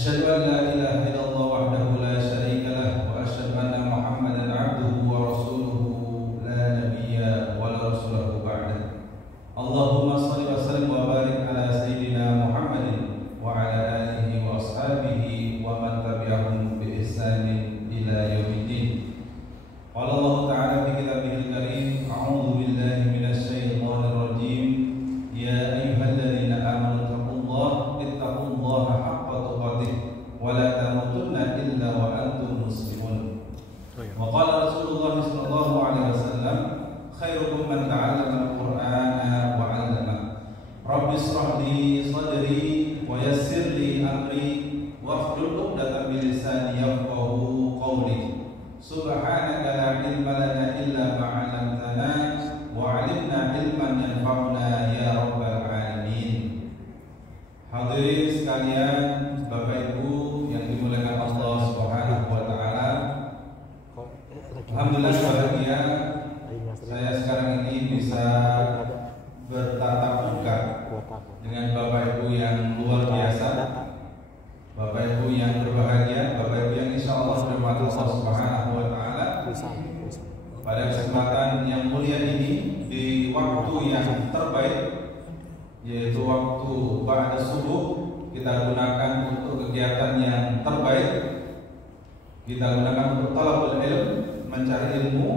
أشهد أن لا إله إلا الله وحده لا شريك له وأشهد أن محمدا عبده ورسوله لا نبي ولا رسول بعده. اللهم صل وسلم وبارك على سيدنا محمد وعلى آله وأصحابه ومن تبعهم بإحسان إلى يوم الدين. قال الله تعالى في كتابه الكريم: أعوذ بالله من الشيطان الرجيم. يا أيها الذين آمنوا اتقوا الله حق تقاته ولا تموتن إلا وأنتم مسلمون. وقال رسول الله صلى الله عليه وسلم: خيركم من تعلم القرآن وعلمه. رب اشرح لي صدري ويسر لي أمري واحلل عقدة من لساني يفقهوا قولي. سبحانك لا علم لنا إلا ما علمتنا وعلمنا علما ينفعنا يا رب العالمين. Hadirin sekalian, Bapak Ibu yang dimuliakan Allah Subhanahu wa taala. Alhamdulillah bahagia saya sekarang ini bisa bertatap muka dengan Bapak Ibu yang luar biasa, Bapak Ibu yang berbahagia, Bapak Ibu yang insya Allah bermata Allah Subhanahu wa taala. Pada kesempatan yang mulia ini di waktu yang terbaik, yaitu waktu ba'da subuh, kita gunakan untuk kegiatan yang terbaik. Kita gunakan untuk talabul ilm, mencari ilmu,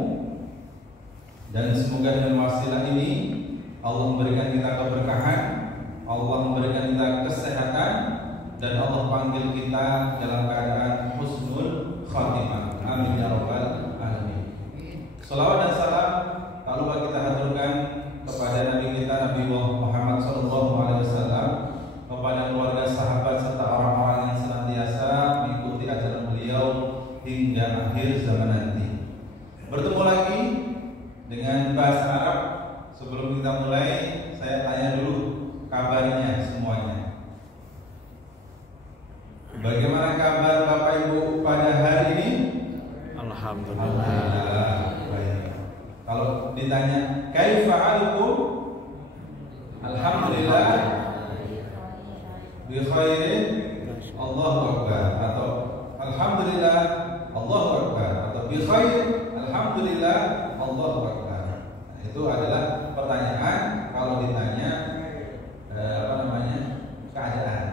dan semoga dengan wasilah ini Allah memberikan kita keberkahan, Allah memberikan kita kesehatan, dan Allah panggil kita dalam keadaan husnul khatimah. Amin ya rabbal alamin. Salawat dan salam tak lupa kita haturkan kepada Nabi kita Nabi Muhammad SAW, kepada keluarga, sahabat, serta orang-orang yang senantiasa mengikuti ajaran beliau hingga akhir zaman nanti. Bertemu lagi dengan bahasa Arab. Sebelum kita mulai, saya tanya dulu kabarnya semuanya. Bagaimana kabar Bapak Ibu pada hari ini? Alhamdulillah. Baik. Kalau ditanya kaifa halukum? Alhamdulillah bi khairin, Allahu akbar, atau alhamdulillah Allahu akbar, atau bi khair, alhamdulillah Allahu akbar. Itu adalah pertanyaan kalau ditanya keadaan.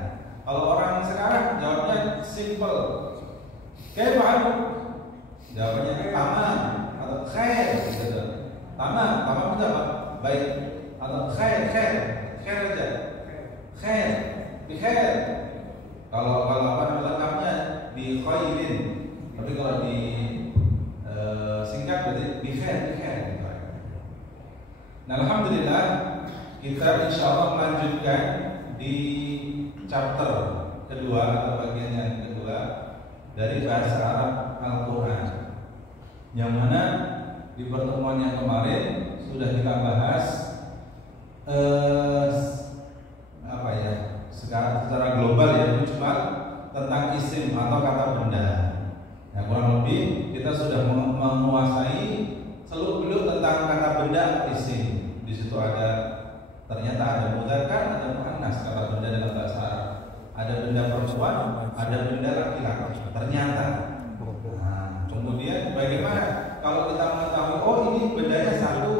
Kalau orang sekarang jawabnya simple. Kaifa halukum? Jawabannya tamam atau khair gitu. Tamam itu apa? Baik. Atau khair aja. Khair, bi khair. Kalau lengkapnya bi khairin. Tapi kalau di singkat berarti bi khair gitu. Nah, alhamdulillah kita insyaallah melanjutkan di chapter kedua atau bagian yang kedua dari bahasa Arab Al-Quran, yang mana di pertemuan yang kemarin sudah kita bahas secara global ya, cuma tentang isim atau kata benda. Nah, kurang lebih kita sudah menguasai seluk-beluk tentang kata benda atau isim. Di situ ternyata ada mudzakkar, ada muannas kata benda dalam bahasa Arab. Ada benda perempuan, ada benda laki-laki. Ternyata. Nah, kemudian bagaimana kalau kita mengetahui, oh ini bendanya satu,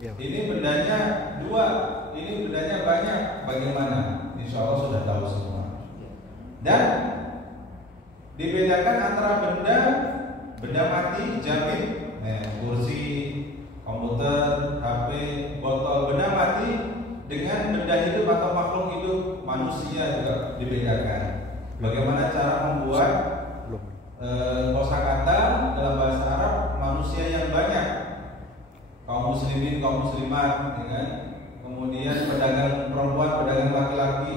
ini bendanya dua, ini bendanya banyak, bagaimana? Insya Allah sudah tahu semua. Dan dibedakan antara benda mati, jamin, kursi, komputer, HP, botol, benda mati dengan benda hidup atau makhluk hidup, manusia juga dibedakan. Bagaimana cara membuat kosakata dalam bahasa Arab manusia yang banyak, kaum muslimin, kaum muslimat, ya kan? Kemudian pedagang perempuan, pedagang laki-laki,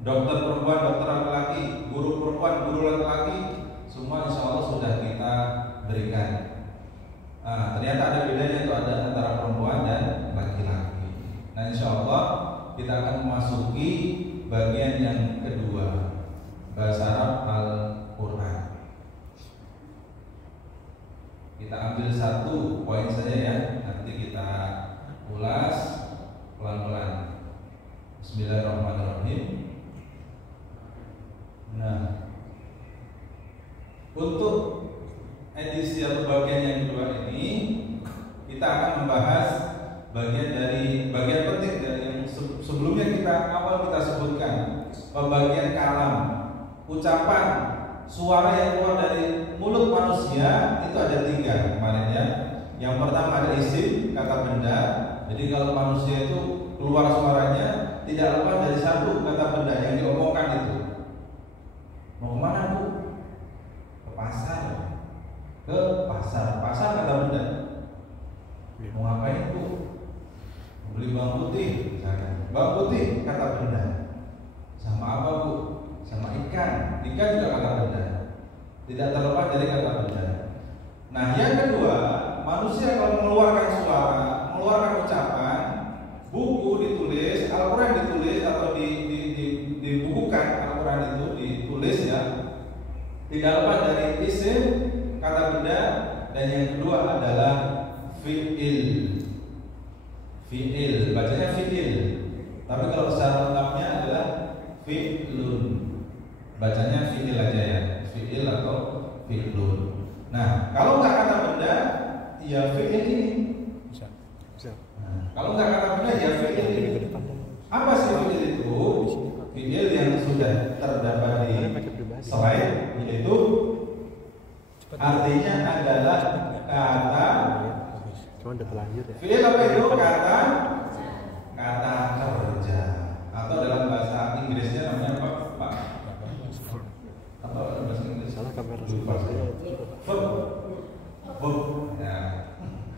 dokter perempuan, dokter laki-laki, guru perempuan, guru laki-laki, semua insya Allah sudah kita berikan. Nah, ternyata ada bedanya itu, ada antara perempuan dan laki-laki. Nah, insya Allah kita akan memasuki bagian yang kedua, bahasa Arab Al-Quran. Kita ambil satu poin saja ya, nanti kita ulas pelan-pelan. Bismillahirrahmanirrahim. Nah, Untuk edisi atau bagian yang kedua ini kita akan membahas bagian penting dari yang sebelumnya kita sebutkan, pembagian kalam, ucapan, suara yang keluar dari mulut manusia itu ada 3 kemarin ya. Yang pertama ada isim, kata benda. Jadi kalau manusia itu keluar suaranya tidak lepas dari satu kata benda yang diomongkan itu. Mau kemana Bu? Ke pasar. Pasar kata benda. Mau ngapain Bu? Beli bawang putih misalnya. Bawang putih kata benda. Sama apa Bu? Sama ikan juga kata benda. Tidak terlepas dari kata benda. Nah yang kedua, manusia kalau mengeluarkan suara, mengeluarkan ucapan, buku ditulis, Al-Quran ditulis atau dibukukan, Al-Quran itu ditulis ya, tidak lepas dari isim, kata benda, dan yang kedua adalah fi'il. Fi'il, bacanya fi'il. Tapi kalau secara lengkapnya adalah fi'lun. Bacanya fi'il aja ya, fi'il atau fi'lun. Nah, kalau nggak kata benda, ya fi'il ini. Nah, kalau nggak kata benda, ya fi'il ini. Apa sih fi'il itu? Fi'il yang sudah terdapat di slide, yaitu artinya adalah kata. Fi'il apa itu? Kata kerja, atau dalam bahasa Inggrisnya namanya apa, Pak? Atau dalam bahasa Inggris? Salah kamera. Verb. Ya.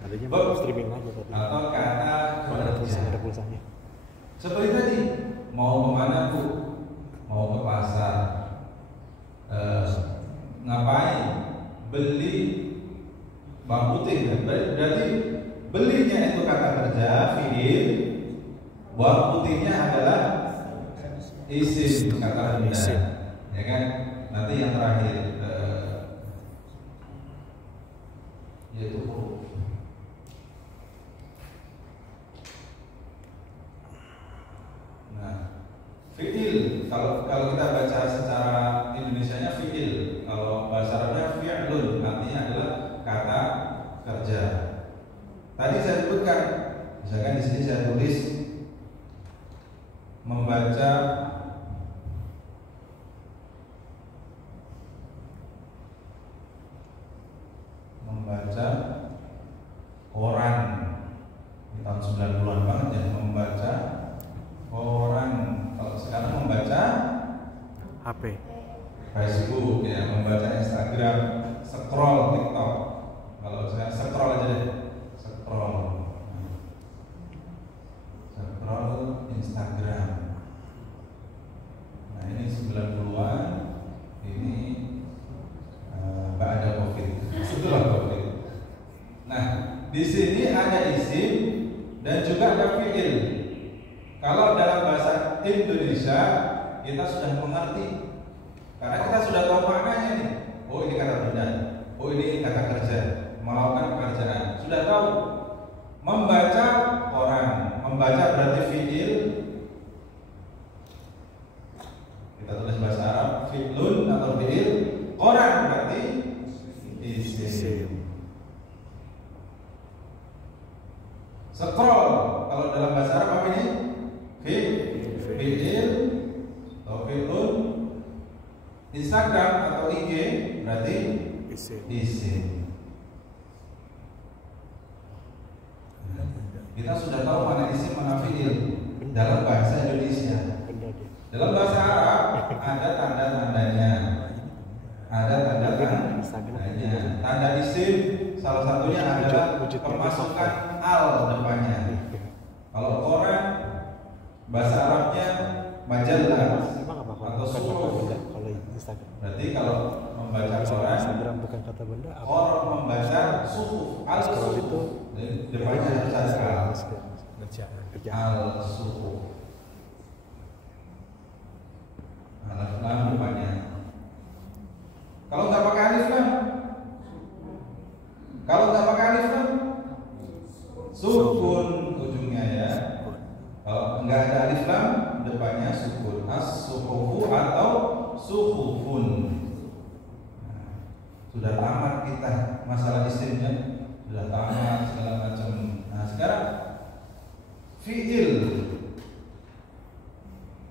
Verb streaming aja tadi. Atau kata kerja. Ada pulsanya. Seperti tadi, mau kemana Bu? Mau ke pasar. Ngapain? Beli bawang putih. Berarti belinya itu kata kerja, fi'il. Bawang putihnya adalah isim, kata benda. Ya kan? Nanti yang terakhir yaitu huruf. Nah, fi'il kalau kita baca secara Indonesianya fi'il, kalau bahasa Arabnya fi'lun, artinya adalah kata kerja. Tadi saya sebutkan, misalkan di sini saya tulis membaca koran. Di tahun 90-an banget ya, membaca koran. Kalau sekarang membaca HP, Facebook ya, membaca Instagram, scroll TikTok. Kalau saya scroll aja deh, scroll Instagram. Nah ini 90-an, ini ada COVID, setelah COVID. Nah di sini ada isim dan juga ada fi'il. Kalau dalam bahasa Indonesia kita sudah mengerti, karena kita sudah tahu maknanya nih. Oh ini kata benda, oh ini kata kerja, melakukan pekerjaan. Sudah tahu. Membaca orang, membaca berarti fi'il. Kita tulis bahasa Arab, fi'lun atau fi'il. Orang berarti isim. Scroll kalau dalam bahasa Arab apa ini? Fi'il atau fi'lun. Instagram atau IG berarti isim. Kita sudah tahu mana isim mana fi'il dalam bahasa Indonesia. Dalam bahasa Arab ada tanda-tandanya. Ada tanda-tandanya. Tanda isim salah satunya adalah pemasukan al depannya. Kalau koran bahasa Arabnya majalah atau suhuf. Berarti kalau membaca koran bukan kata benda. Orang membaca suhuf al-suhuf itu depannya harus ada al-suhuf. Alif lam depannya. Kalau nggak pakai alif lam, sukun ujungnya ya. Kalau nggak ada alif lam depannya sukun. As-suhufu atau suhufun. Sudah tamat kita masalah isimnya, sudah tamat segala macam. Nah sekarang fiil,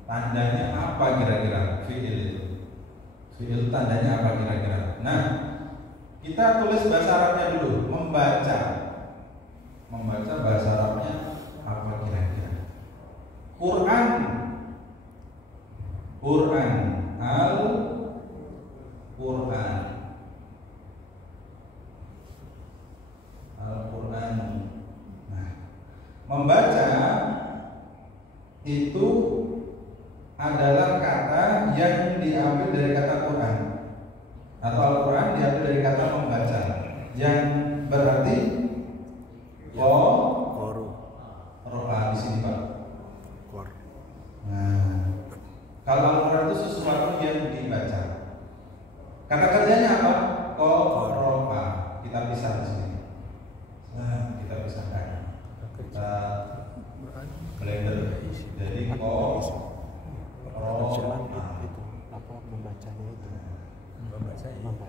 tandanya apa kira-kira fiil itu? Fiil tandanya apa kira-kira? Nah kita tulis bahasa Arabnya dulu, membaca bahasa Arabnya apa kira-kira? Quran, Al-Quran. Nah, membaca itu adalah kata yang diambil dari kata Quran, atau Al-Quran diambil dari kata membaca, yang berarti ro'a di sini Pak. Nah, kalau Al-Quran itu sesuatu yang dibaca. Kata kerjanya apa? Qara'a. Kita pisah di sini. Nah, kita pisahkan. Kita blender. Jadi qara'a.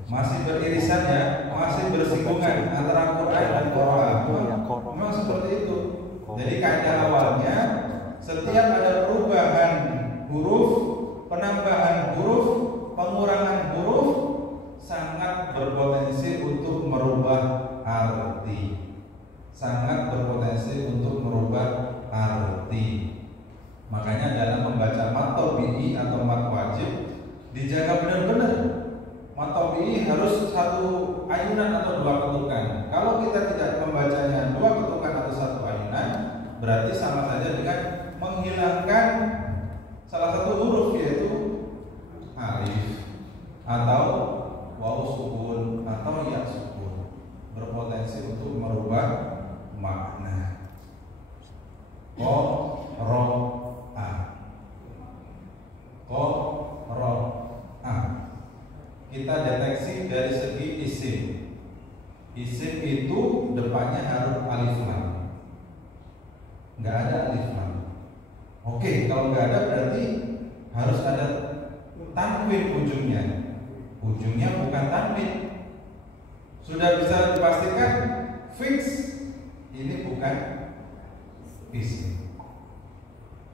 Masih beririsan ya, masih bersinggungan antara Quran dan Qara'a. Memang seperti itu. Jadi kaidah awalnya setiap ada perubahan huruf, penambahan huruf, pengurangan huruf sangat berpotensi untuk merubah arti. Sangat berpotensi untuk merubah arti. Makanya dalam membaca mat tabi'i atau mat wajib dijaga benar-benar. Mat tabi'i harus satu ayunan atau dua ketukan. Kalau kita tidak membacanya dua ketukan atau satu ayunan, berarti sama saja dengan menghilangkan salah satu huruf, yaitu alif atau waw sukun atau ya sukun, berpotensi untuk merubah makna. Qara'a kita deteksi dari segi isim. Isim itu depannya harus alif lam. Nggak ada alif lam. Oke, kalau nggak ada berarti harus ada tanwin ujungnya. Ujungnya bukan tanwin. Sudah bisa dipastikan fix ini bukan isim.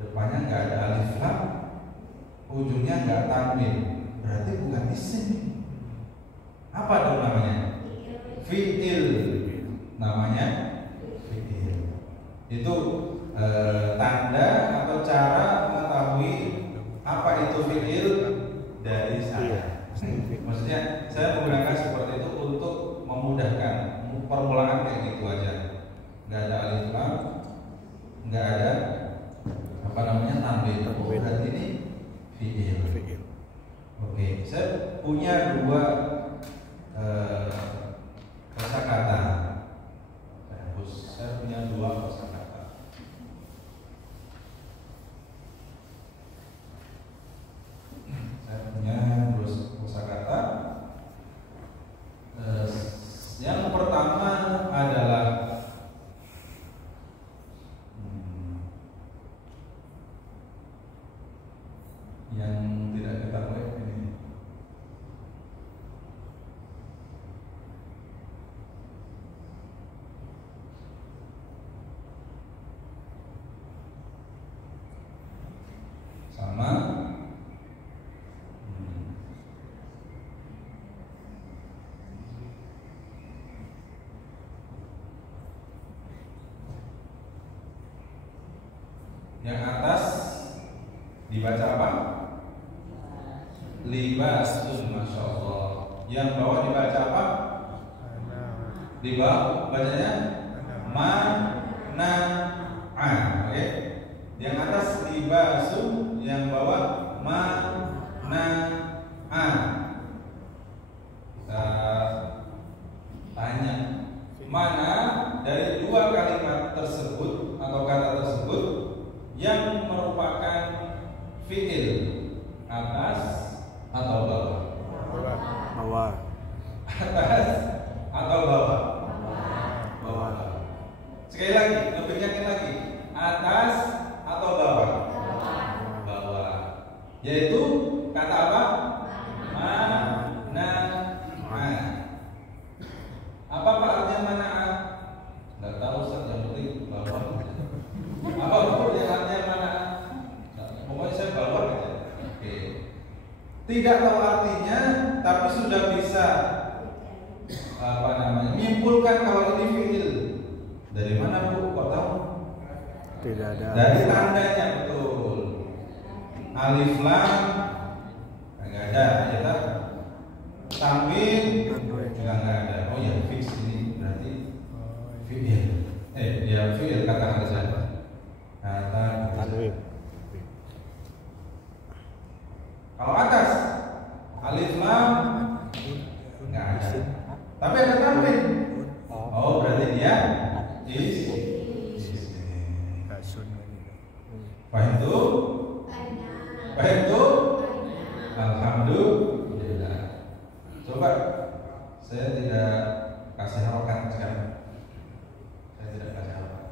Depannya nggak ada alif lam, ujungnya nggak tanwin, berarti bukan isim. Apa dong namanya? Fi'il. Namanya fi'il. Itu tanda atau cara mengetahui apa itu fi'il dari saya. Maksudnya saya menggunakan seperti itu untuk memudahkan permulaan kayak gitu aja. Nggak ada alif lam, nggak ada apa namanya tanwin. Berarti ini fi'il. Oke, saya punya dua kosakata. Saya punya dua kosakata. Saya punya dua kosakata. Yang pertama adalah yang tidak kita boleh ini. Sama yang atas dibaca apa? Libasun, masya Allah. Yang bawah dibaca apa? Di bawah bacanya mana'a. Oke. Yang atas libasun, yang bawah mana'a. Kita tanya, mana dari dua kalimat tersebut atau kata tersebut yang merupakan fi'il, atas atau bawah? Bawah. Atas atau bawah? Bawah. Sekali lagi, lebih yakin lagi. Atas atau bawah? Bawah. Yaitu kata apa? tidak tahu artinya tapi sudah bisa menyimpulkan kalau ini fi'il. Dari mana Bu? Kok tahu? Tidak ada. Dari tandanya, betul. Alif lam enggak ada, ya tak? Tanwin juga enggak ada. Oh ya, fix ini berarti fi'il. Ya fi'il kata kerja. Kata Tanwin. Kalau atas alif lam enggak ada. Tapi ada tanwin. Oh, berarti dia isim. Paham tuh? Paham tuh? Alhamdulillah. Coba saya tidak kasih harokat sekarang. Saya tidak kasih harokat.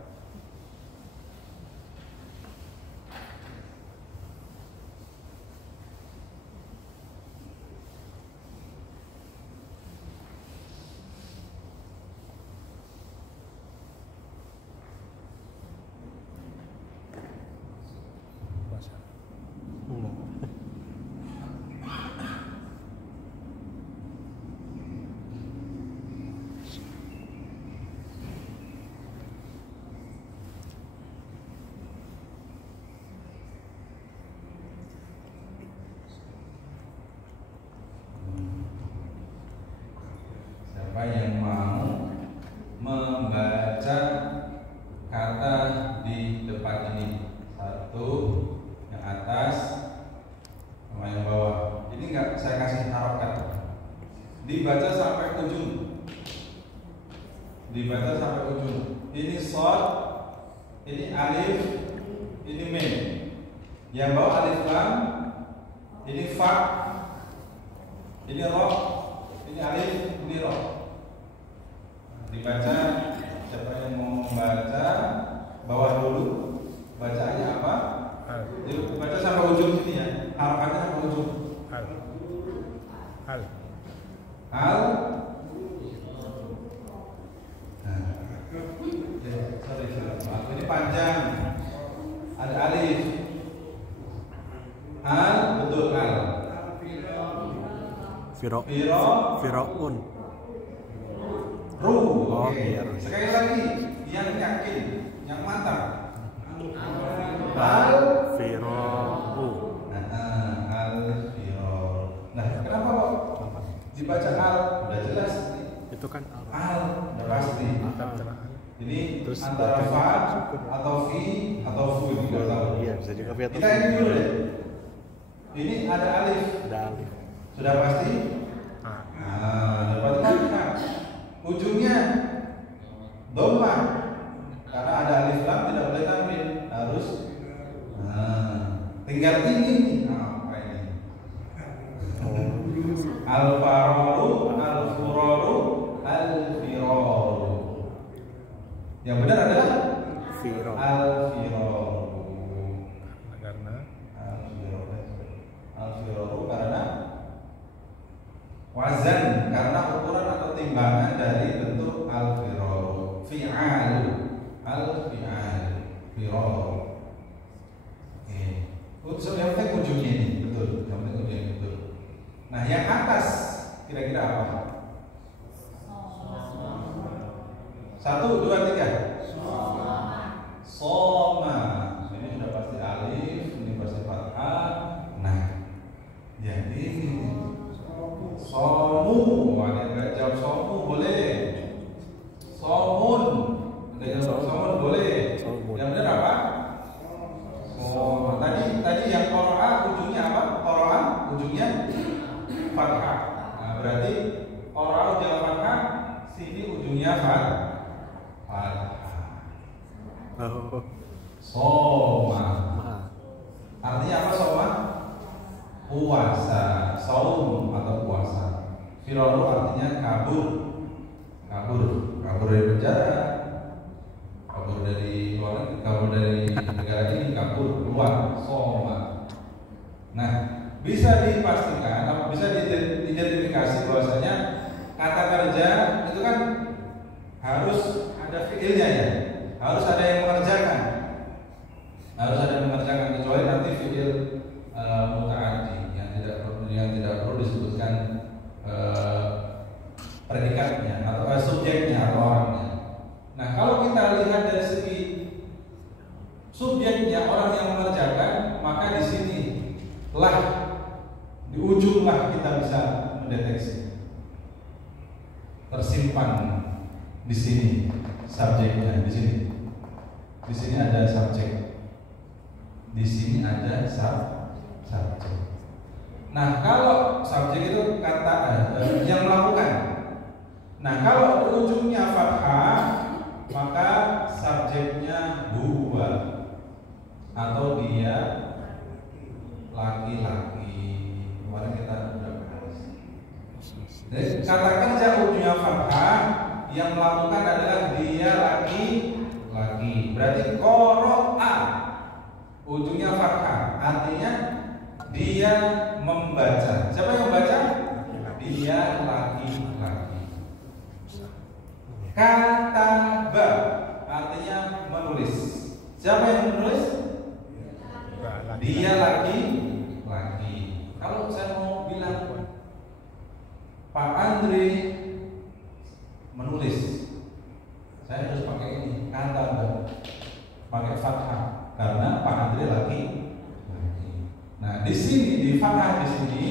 Siapa yang mau membaca kata di depan ini? Satu, yang atas sama yang bawah. Ini enggak saya kasih harokat. Dibaca sampai ujung. Dibaca sampai ujung. Ini shad, ini alif, ini mim. Yang bawah alif lam, ini fa, ini ro, ini alif, ini ro. Dibaca, siapa yang mau membaca bawah dulu, bacaannya apa? Dibaca sampai ujung sini ya, harokatnya sampai ujung. Al. Sorry, ini panjang. Ada alif. Al, betul al. Firaun. Ru. Oke. Sekali lagi, yang yakin, yang mantap. Al Firau. Nah, kenapa kok dibaca al? Udah jelas. Itu kan Al, udah pasti. Ini terus antara fa atau fi atau fu juga tahu. Iya, bisa juga fi atau Kita ini dulu deh. Ini ada alif. ada alif. Sudah pasti? Dapat kan? Ujungnya dhamma. Karena ada alif lam tidak boleh tanwin, harus tinggal ini. Apa ini? Al-fararu, al-furaru, al-firaru. Yang benar adalah Firau. al-firaru. Karena Al-firaru karena wazan, karena ukuran atau timbangan dari bentuk al-firaru. Fi'alu, al-fi'al, firaru. Oke. Yang penting ujungnya ini, betul. Yang penting ujungnya betul. Nah, yang atas kira-kira apa? Satu, dua, tiga. Soma. Ini sudah pasti alif, ini pasti fathah. Nah, jadi somu. Ada yang nggak jawab somu boleh. Somun. Ada yang jawab somun boleh. Yang benar apa? Oh, tadi yang qara'a ujungnya apa? Qara'a ujungnya fathah. Nah, berarti qara'a ujungnya fathah, sini ujungnya fathah. Soma. Artinya apa soma? Puasa, saum atau puasa. Firaru artinya kabur. Kabur dari penjara. Kabur dari luar negeri, kabur dari negara ini, kabur keluar. Soma. Nah, bisa dipastikan atau bisa diidentifikasi bahwasanya kata kerja itu kan harus ada fiilnya ya. Harus ada yang mengerjakan. Harus ada yang mengerjakan, kecuali nanti fiil muta'addi yang tidak disebutkan predikatnya atau subjeknya atau orangnya. Nah, kalau kita lihat dari segi subjeknya, orang yang mengerjakan, maka di sini lah, di ujung lah kita bisa mendeteksi tersimpan di sini subjeknya. Di sini ada subjek, di sini ada subjek. Nah, kalau subjek itu kata yang melakukan. Nah, kalau di ujungnya fathah, maka subjeknya huwa atau dia laki-laki. Kemarin kita sudah bahas. Jadi kata kerja ujungnya fathah, yang melakukan adalah dia laki-laki. Berarti qara'a ujungnya fathah, artinya dia membaca. Siapa yang membaca? Dia laki-laki. Kataba artinya menulis. Siapa yang menulis? Dia laki-laki. Kalau saya mau bilang Pak Andri menulis, saya harus pakai ini, kataba, pakai fathah karena Pak Andri laki-laki. Nah, di sini di fathah di sini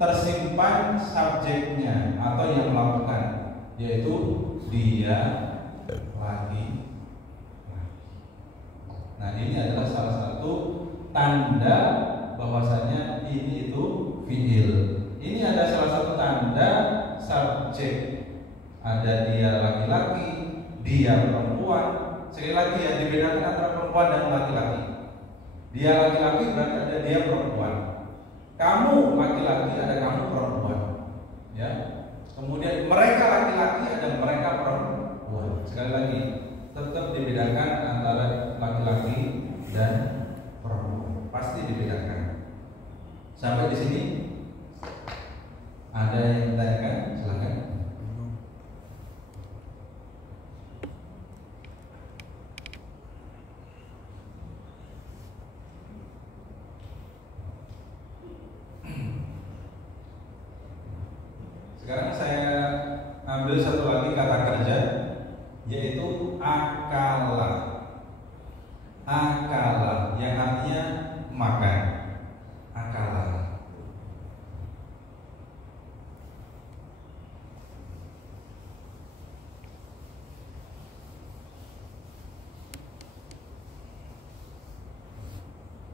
tersimpan subjeknya atau yang melakukan, yaitu dia laki-laki. Nah, ini adalah salah satu tanda bahwasanya ini itu fiil. Ini ada salah satu tanda subjek. Ada dia laki-laki, dia perempuan. Sekali lagi ya, dibedakan antara perempuan dan laki-laki. Dia laki-laki berarti ada dia perempuan. Kamu laki-laki, ada kamu perempuan. Ya. Kemudian mereka laki-laki, ada mereka perempuan. Sekali lagi, tetap dibedakan antara laki-laki dan perempuan. Pasti dibedakan. Sampai di sini ada yang ditanyakan? Silakan. Sekarang saya ambil satu lagi kata kerja, yaitu akala. Akala yang artinya makan. Akala.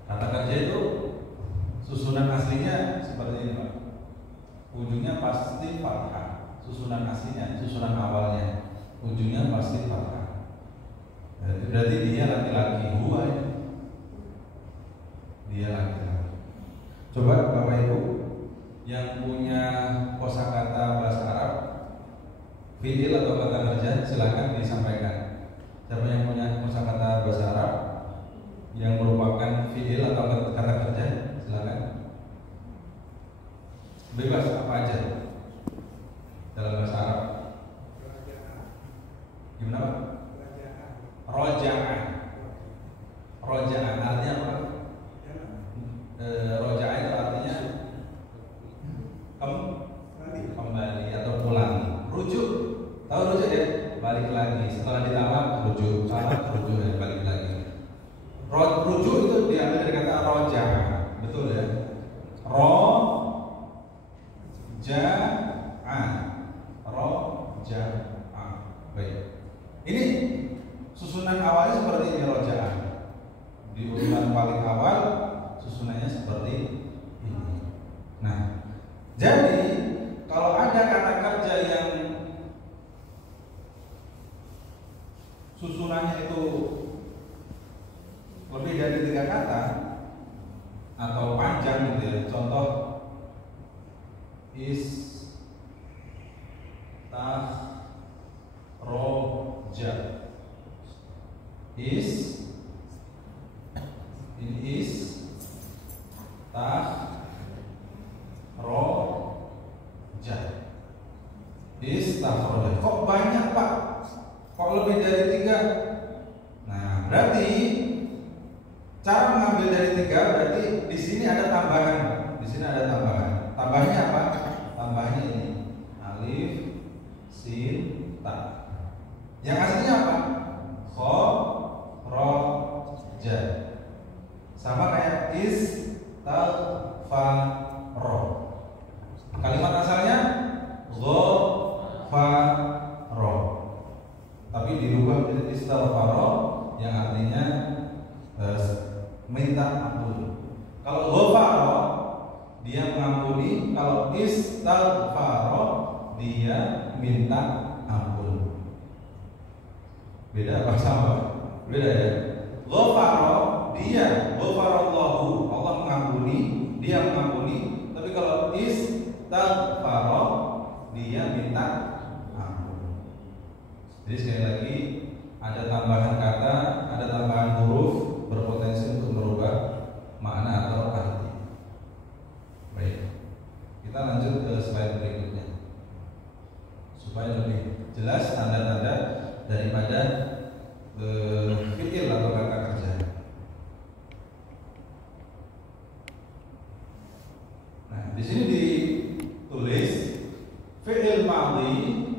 Kata kerja itu susunan aslinya seperti ini, Pak. Ujungnya pasti fathah. Susunan aslinya, susunan awalnya, ujungnya pasti fathah. Berarti dia laki-laki, huwa ya. Dia laki-laki. Coba Bapak Ibu yang punya kosakata bahasa Arab, fiil atau kata kerja, silakan disampaikan. Siapa yang punya kosakata bahasa Arab yang merupakan fiil atau kata kerja, silakan. Bebas apa aja dalam bahasa Arab. Gimana Pak? Roja'an. Roja'an artinya apa? Roja'an itu artinya kembali atau pulang. Rujuk. Tahu rujuk ya? Balik lagi. Setelah ditawar rujuk. Salah rujuk ya, balik lagi. Rujuk itu diambil dari kata roja'an. Betul ya? Roja'an. Baik. Ini susunan awalnya seperti ini, roja'an. Di urutan paling awal susunannya seperti ini. Nah, jadi kalau ada kata kerja yang susunannya itu lebih dari 3 kata atau panjang gitu ya. Contoh roja. Ini roja. Roja. Kok banyak Pak? Kok lebih dari 3? Nah, berarti cara mengambil dari 3 berarti di sini ada tambahan. Di sini ada tambahan. Tambahnya apa? istaghfara yang artinya minta ampun. Kalau ghafara dia mengampuni, kalau istaghfara dia minta ampun. Beda apa sama? Beda ya. Ghafara dia, ghafarallahu Allah mengampuni, dia mengampuni. Tapi kalau istaghfara dia minta ampun. Jadi sekali lagi ada tambahan kata, ada tambahan huruf berpotensi untuk merubah makna atau arti. Baik, kita lanjut ke slide berikutnya supaya lebih jelas tanda-tanda daripada fi'il atau kata kerja. Nah, di sini ditulis fi'il madhi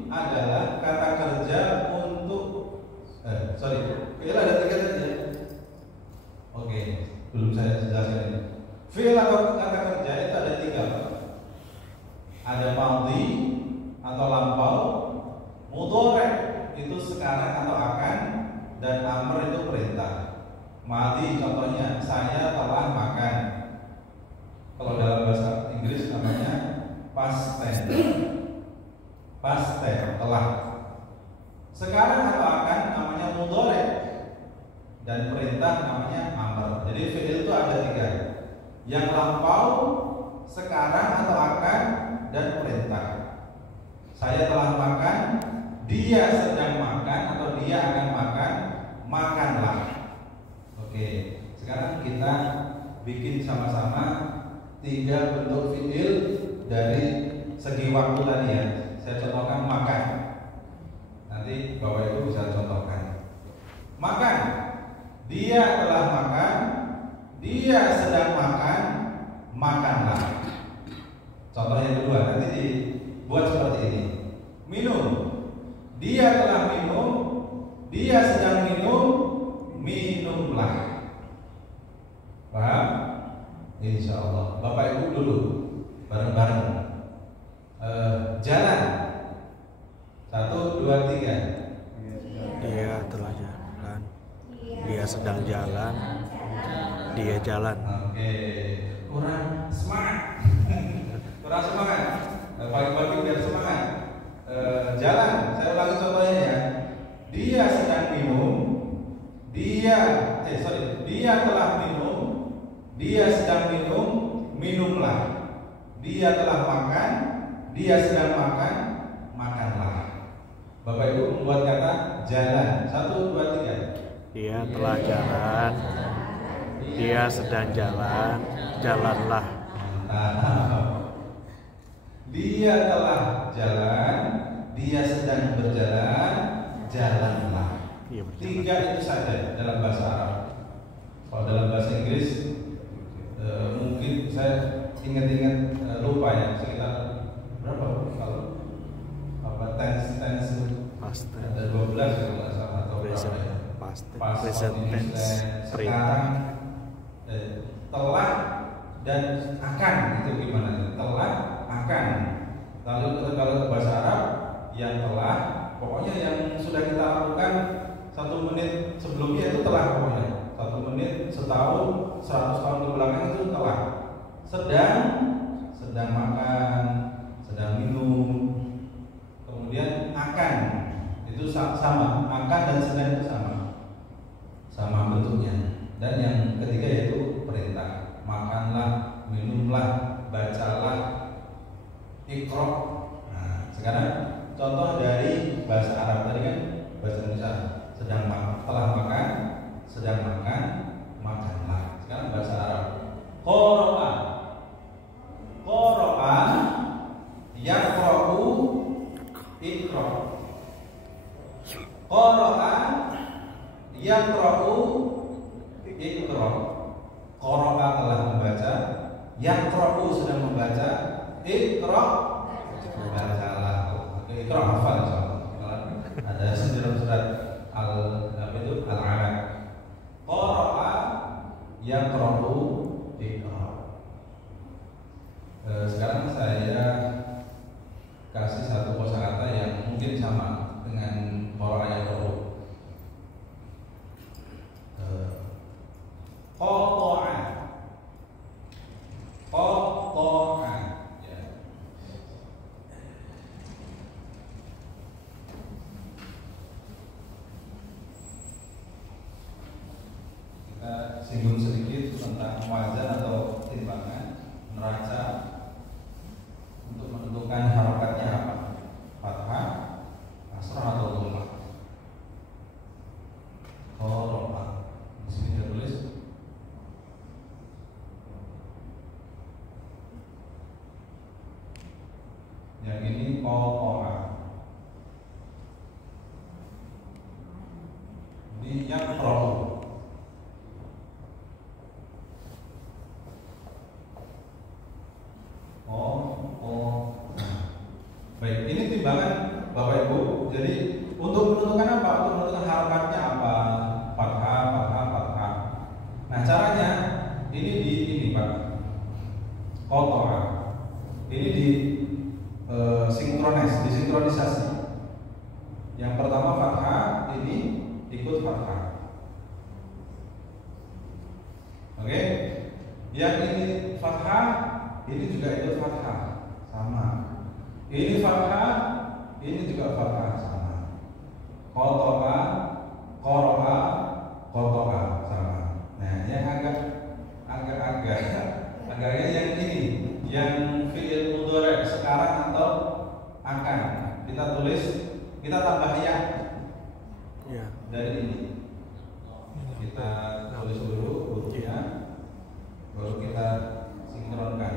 adalah kata kerja untuk fi'il ada 3 tadi ya. Oke, belum saya jelaskan ini. Fi'il atau kata kerja itu ada 3. Ada madhi atau lampau, mudhari itu sekarang atau akan, dan amr itu perintah. Madhi contohnya saya telah makan. Kalau dalam bahasa Inggris namanya past tense. Past tense telah. Sekarang atau akan namanya mudhari, dan perintah namanya amr. Jadi fi'il itu ada 3. Yang lampau, sekarang atau akan, dan perintah. Saya telah makan, dia sedang makan atau dia akan makan, makanlah. Oke, sekarang kita bikin sama-sama 3 bentuk fi'il dari segi waktu tadi ya. Saya contohkan makan. Nanti Bapak Ibu bisa contohkan. Makan. Dia telah makan, dia sedang makan, makanlah. Contoh yang kedua nanti dibuat seperti ini. Minum. Dia telah minum, dia sedang minum, minumlah. Paham? Insya Allah. Bapak Ibu dulu bareng-bareng. Jalan. 1, 2, 3. Dia telah jalan. Dia sedang jalan. Dia jalan. Oke. Kurang semangat. Kurang semangat. Pagi-pagi biar semangat. Jalan. Saya ulangi contohnya ya. Dia sedang minum. Dia telah minum. Dia sedang minum. Minumlah. Dia telah makan. Dia sedang makan. Makanlah. Bapak Ibu membuat kata jalan. 1, 2, 3. Dia telah jalan. Dia sedang jalan. Jalanlah. Dia telah jalan. Dia sedang berjalan. Jalanlah. Iya, 3 itu saja dalam bahasa Arab. Kalau dalam bahasa Inggris mungkin saya ingat-ingat lupa ya, sekitar berapa kalau tense past tense, ada 12 kalau nggak salah atau berapa ya. present tense, sekarang telah dan akan itu gimana? Telah akan. Lalu kalau bahasa Arab yang telah, pokoknya yang sudah kita lakukan 1 menit sebelumnya itu telah pokoknya. 1 menit, setahun, 100 tahun ke belakang itu telah. Sedang makan, sedang minum. Kemudian akan itu sama, akan dan sedang itu sama bentuknya. Dan yang ketiga yaitu perintah. Makanlah, minumlah, bacalah, iqra. Nah, sekarang contoh dari bahasa Arab tadi kan bahasa Indonesia telah makan, sedang makan, makanlah. Sekarang bahasa Arab. Qara'a. Qara'a yaqra'u iqra. Qara'a yaqra'u iqra. Qara'a telah membaca, yaqra'u sedang membaca, iqra bacalah. Oke, iqra hafal insyaallah. Ada dalam surat Al-Alaq. Qara'a yaqra'u iqra. Sekarang saya kasih satu kosakata yang mungkin sama dengan qara'a yaqra'u. wazan atau timbangan, neraca untuk menentukan harokatnya apa? Fathah, kasrah atau dhammah? Qara'a. Di sini dia tulis yang ini qara'a. Ini yang qara'a. Baik, ini timbangan Bapak Ibu. Jadi untuk menentukan apa? Untuk menentukan harokatnya apa? Fathah, fathah, fathah. Nah caranya ini Pak. Qata'a. Ini di disinkronisasi. Yang pertama fathah, ini ikut fathah. Oke? Yang ini fathah, ini juga ikut fathah. Sama. Ini fathah, ini juga fathah, sama. Qata'a, qara'a, qata'a, sama. Nah, yang agaknya yang ini, yang fi'il mudhari' sekarang atau akan kita tulis, kita tambah ya dari ini. Kita tulis dulu hurufnya, baru kita sinkronkan.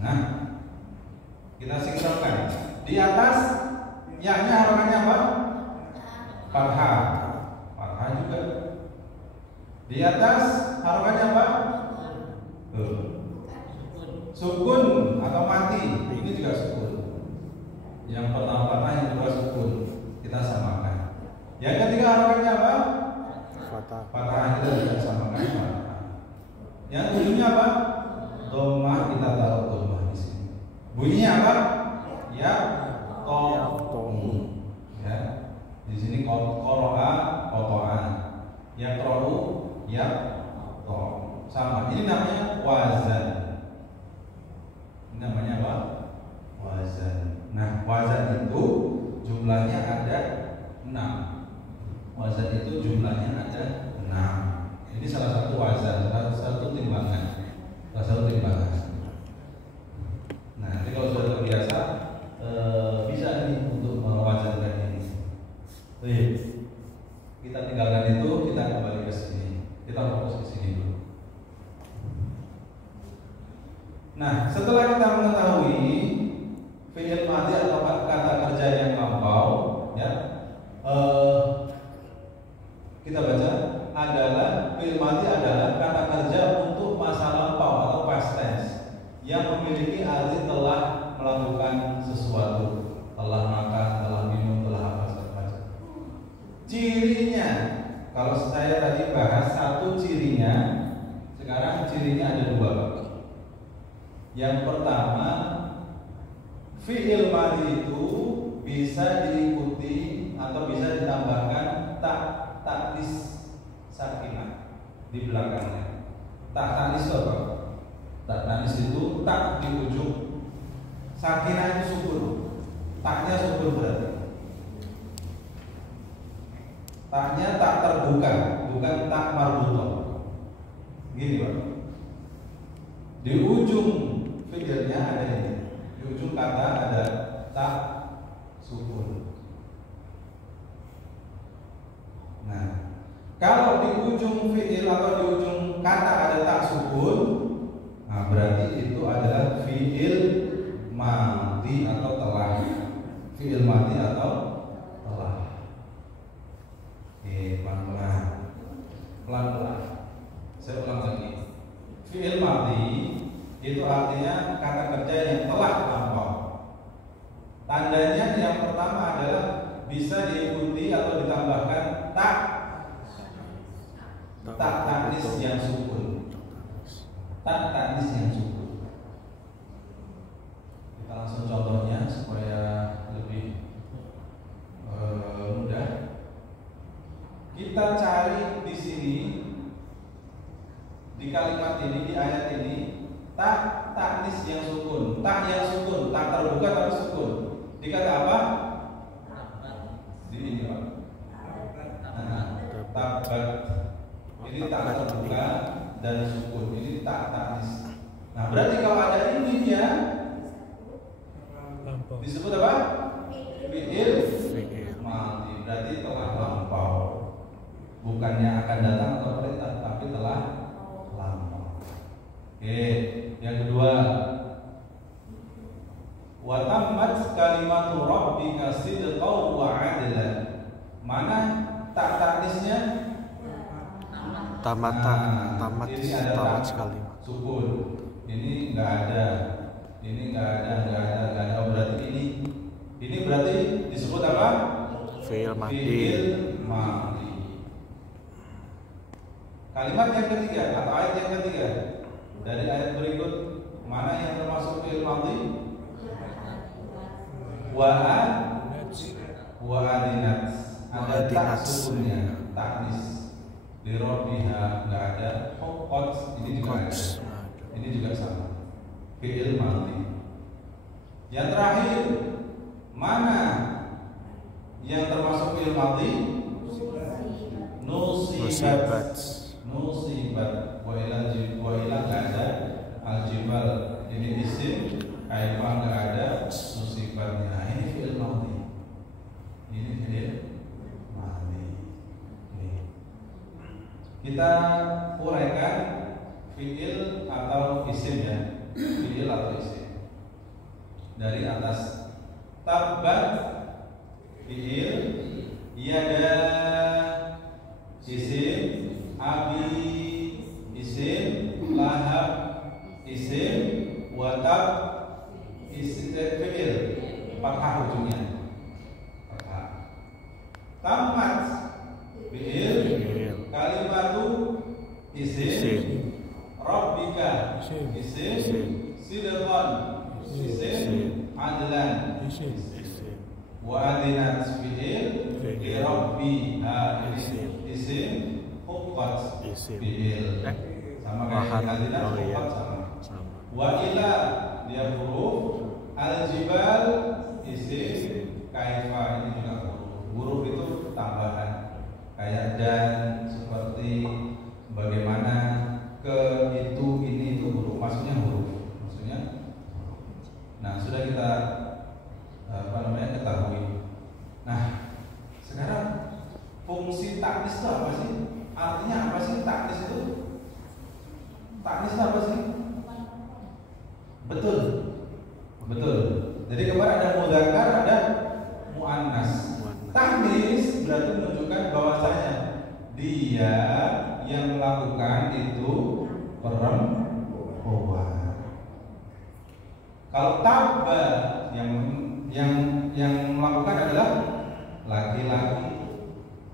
Nah, kita sinkronkan. Di atas ya-nya harokannya apa? Fathah. Fathah juga. Di atas harokannya apa? Sukun atau mati. Ini juga sukun. Yang pertama fathah, yang kedua sukun. Kita samakan. Yang ketiga harokannya apa? Fathah. Fathah, kita juga samakan fathah. Yang ujungnya apa? Dhammah, kita taruh dhammah di sini. Bunyinya apa? Ya, ya. Di sini qara'a, qata'an. Ya qra'u, ya to. Sama. Ini namanya wazan. Ini namanya apa? Wazan. Nah, wazan itu jumlahnya ada 6. Wazan itu jumlahnya ada 6. Ini salah satu wazan, salah satu timbangan. Salah satu timbangan. Nah, nanti kalau sudah terbiasa bisa nih untuk mewazankan ini. Kita tinggalkan itu, kita kembali ke sini. Kita fokus ke sini dulu. Nah, setelah kita mengetahui fi'il madhi atau kata kerja yang lampau, ya, kita baca adalah fi'il madhi adalah kata kerja untuk masa lampau atau past tense yang memiliki arti telah melakukan sesuatu, telah makan, telah minum, telah apa segala macam. Cirinya, kalau saya tadi bahas satu cirinya, sekarang cirinya ada 2. Yang pertama, fi'il madhi itu bisa diikuti atau bisa ditambahkan ta'nis sakinah di belakangnya. Ta'nis apa? Ta'nis itu tak di ujung, sakinah itu sukun. Taknya sukun berarti. Taknya tak terbuka, bukan tak marbutoh. Gini Pak. Di ujung fi'ilnya ada ini. Di ujung kata ada tak sukun. Nah, kalau di ujung fi'il atau di ujung kata ada tak sukun, nah berarti itu adalah fi'il madhi atau telah. Fi'il madhi atau telah. Pelan-pelan. Saya ulang lagi. Fi'il madhi itu artinya kata kerja yang telah lampau. Tandanya yang pertama adalah bisa diikuti atau ditambahkan tak ta'nis yang sukun. Tak ta'nis yang sukun. Kita langsung contohnya supaya lebih mudah. Kita cari di sini, di kalimat ini, di ayat ini, ta'nis yang sukun, tak yang sukun, tak terbuka tapi sukun. Dikata apa? Di ini Pak. Tabat. Ini tak terbuka dan sukun. Ini tak tanis. Nah, berarti kalau ada ininya disebut apa? Fi'il madhi. Berarti telah lampau. Bukannya akan datang atau perintah, tapi telah lampau. Oke, yang kedua, wa tammat kalimatu rabbika sidqan wa adlan. Mana tak tanisnya? Tamat ini ada tamat tak sekali. sukun. Ini enggak ada. Ini enggak ada. Berarti ini berarti disebut apa? Fi'il madhi. Fi'il madhi. Kalimat yang ketiga atau ayat yang ketiga dari ayat berikut, mana yang termasuk fi'il madhi? Wa'adinat. Ada tak sukunnya, taknis. Lirobiha nggak ada. Hokot ini juga ada. Ini juga sama. Fi'il madhi. Yang terakhir, mana yang termasuk fi'il madhi? Nusibat. Wa ila nggak ada. Al-jibal ini isim. Kaifah nggak ada. Nusibatnya. Nah, ini fi'il madhi. Ini fi'il madhi. Kita uraikan fi'il atau isim ya. Fi'il atau isim. Dari atas, tabbat fi'il, yada isim, abi isim, lahab isim, watab isim, fi'il, fathah ujungnya. Fathah. Tamat fi'il, kalimatu isim, rabbika isim, sidqan isim, adlan isim, wa'adinat fi'il, rabbiha isim, huqqat fi'il. Sama kayak adinat, huqqat sama. Wa ila dia huruf, al-jibal isim, kaifa ini juga huruf. Huruf itu tambahan. Kayak dan, seperti, bagaimana, ke, itu, ini, itu huruf. Maksudnya huruf. Nah, sudah kita ketahui. Nah, sekarang fungsi taknis itu apa sih? Artinya apa sih taknis itu? Taknis itu apa sih? Betul. Jadi kemarin ada mudzakkar, ada muannas. Taknis berarti menunjukkan bahwasanya dia yang melakukan itu perempuan. Kalau tabba yang melakukan adalah laki-laki.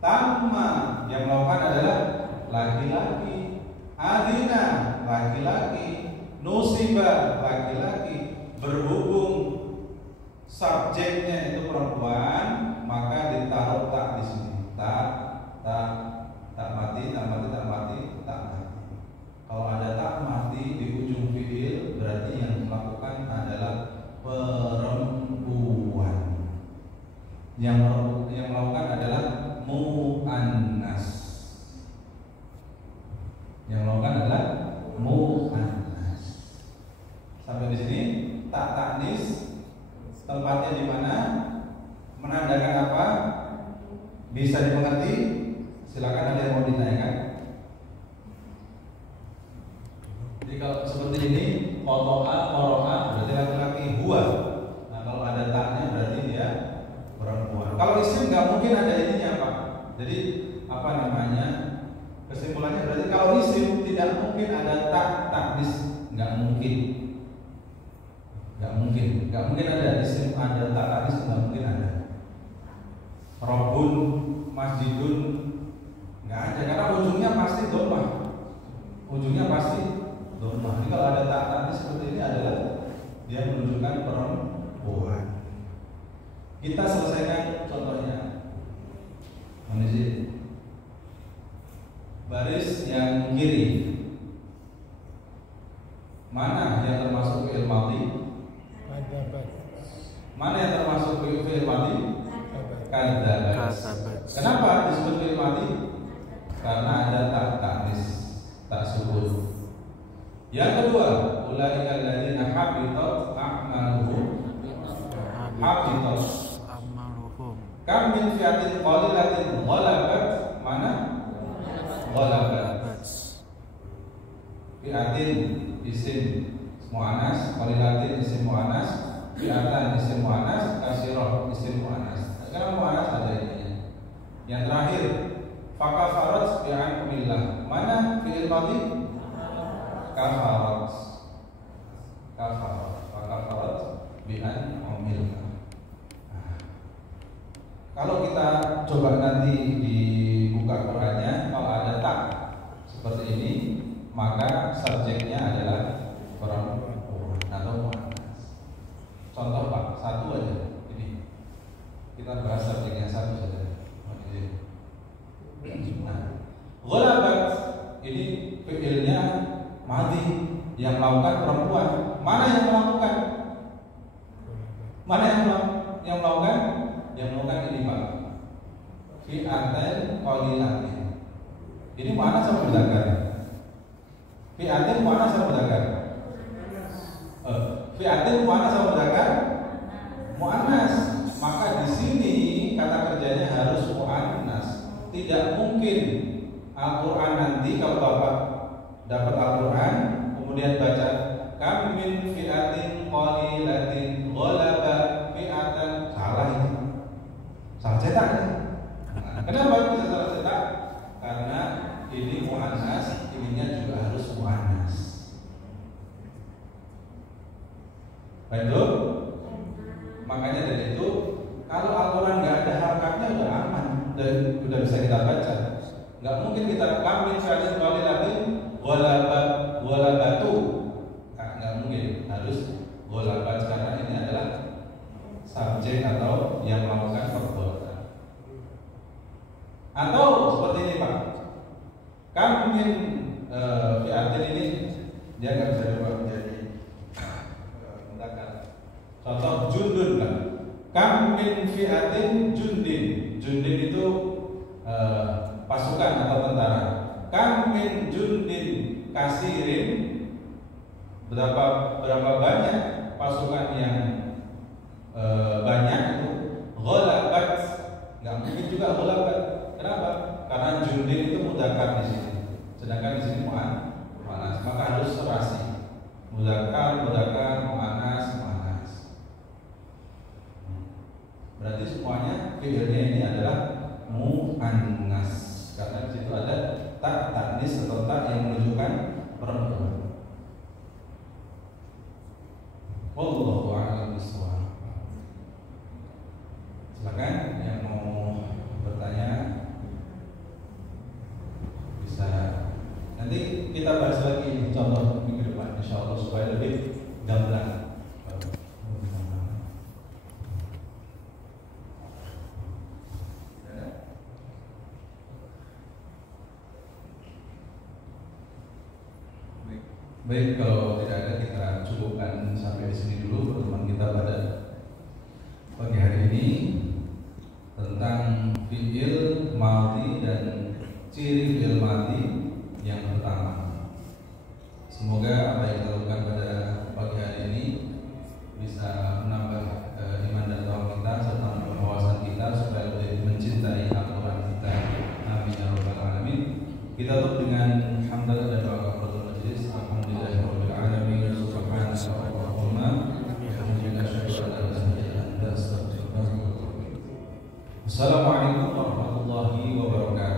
Tamma yang melakukan adalah laki-laki. Adina laki-laki. Nusiba laki-laki. Berhubung subjeknya itu perempuan, maka ditaruh tak di sini. Tak mati. Kalau ada tak mati di ujung fi'il, berarti yang melakukan adalah perempuan. Yang melakukan adalah mu'annas. Yang melakukan adalah mu'annas. Sampai di sini tak taknis tempatnya di mana, menandakan apa, bisa dimengerti. Silakan ada yang mau ditanyakan. Jadi kalau seperti ini, qoro'a berarti laki-laki, huwa. Nah, kalau ada taknya berarti dia perempuan. Kalau isim nggak mungkin ada ininya Pak. Jadi apa namanya? Kesimpulannya berarti kalau isim tidak mungkin ada taknis, nggak mungkin ada isim ada taknis, nggak mungkin ada. Robun, masjidun, nggak ada karena ujungnya pasti dhammah. Jadi kalau ada taknis seperti ini adalah dia menunjukkan perempuan. Kita selesaikan contohnya. Mana sih? Baris yang kiri. Mana yang termasuk fi'il madhi? Mana yang termasuk fi'il madhi? Kadzabat. Kenapa disebut fi'il madhi? karena ada taknis, tak sukun. Yang kedua, ulaika alladziina habitat a'maluhum. Habitat amaluhum. kam min fi'atin qalilatin ghalabat, mana? Ghalabat. Fi'atin isim mu'annas, qalilatin isim mu'annas, fi'atan isim mu'annas, kasirah isim mu'annas. Sekarang mu'annas ada ini. Yang terakhir, fakafarat bi'anillah. Mana fi'il madhi? Kafarat. Fakafarat bi'anillah. Kalau kita coba nanti dibuka Qurannya, kalau ada tak seperti ini, maka subjeknya adalah perempuan atau muannas. Contoh Pak, satu aja. Ini kita bahas subjeknya satu saja. Nah, ghalabat ini fi'ilnya madhi yang melakukan perempuan. Mana yang melakukan? Mana yang melakukan? Yang melakukan ini Pak. Fi'atan qalilatin. Ini muannas sama mudzakkar? Fi'atin muannas sama mudzakkar? Fi'atin muannas sama mudzakkar? Muannas. Maka di sini kata kerjanya harus muannas. Tidak mungkin Al-Qur'an nanti kalau Bapak dapat Al-Qur'an kemudian baca kam min fi'atin qalilatin ghalaba fi'atan, salah itu. Salah cetak. Nah, kenapa bisa salah cetak? Karena ini muannas, ininya juga harus muannas. Baik, makanya dari itu kalau Al-Quran nggak ada harakatnya udah aman, udah bisa kita baca. Nggak mungkin kita kami sekali lagi walabatu, nggak mungkin, harus walabat karena ini adalah subjek atau yang melakukan perbuatan. Atau seperti ini Pak, kami fi'atin ini dia nggak bisa diubah menjadi contoh jundun kan. Kam min fi'atin jundin. Jundin itu pasukan atau tentara. Kam min jundin kasirin. Berapa banyak pasukan yang banyak itu ghalabat. Enggak mungkin juga ghalabat. Kenapa? Karena jundin itu mudzakkar di sini. Sedangkan di sini muannas. Maka harus serasi. Mudzakkar, muannas. Berarti semuanya fi'ilnya ini adalah muannas karena di situ ada tak taknis atau tak yang menunjukkan perempuan. Wallahu a'lam bishawab. Silakan yang mau bertanya bisa. Nanti kita bahas lagi contoh minggu depan insyaallah supaya lebih gamblang. Baik, kalau tidak ada kita cukupkan sampai di sini dulu pertemuan kita pada pagi hari ini tentang fi'il madhi dan ciri fi'il madhi yang pertama. Semoga apa yang kita lakukan pada pagi hari ini bisa menambah iman dan taqwa kita serta menambah wawasan kita supaya lebih mencintai Al-Quran kita. Amin ya rabbal alamin. Kita tutup dengan hamdalah dan doa kafaratul majlis. Alhamdulillahirabbil alamin. Subhanallahumma bihamdika asyhadu an la ilaha illa anta astaghfiruka wa atubu ilaik. Assalamualaikum warahmatullahi wabarakatuh.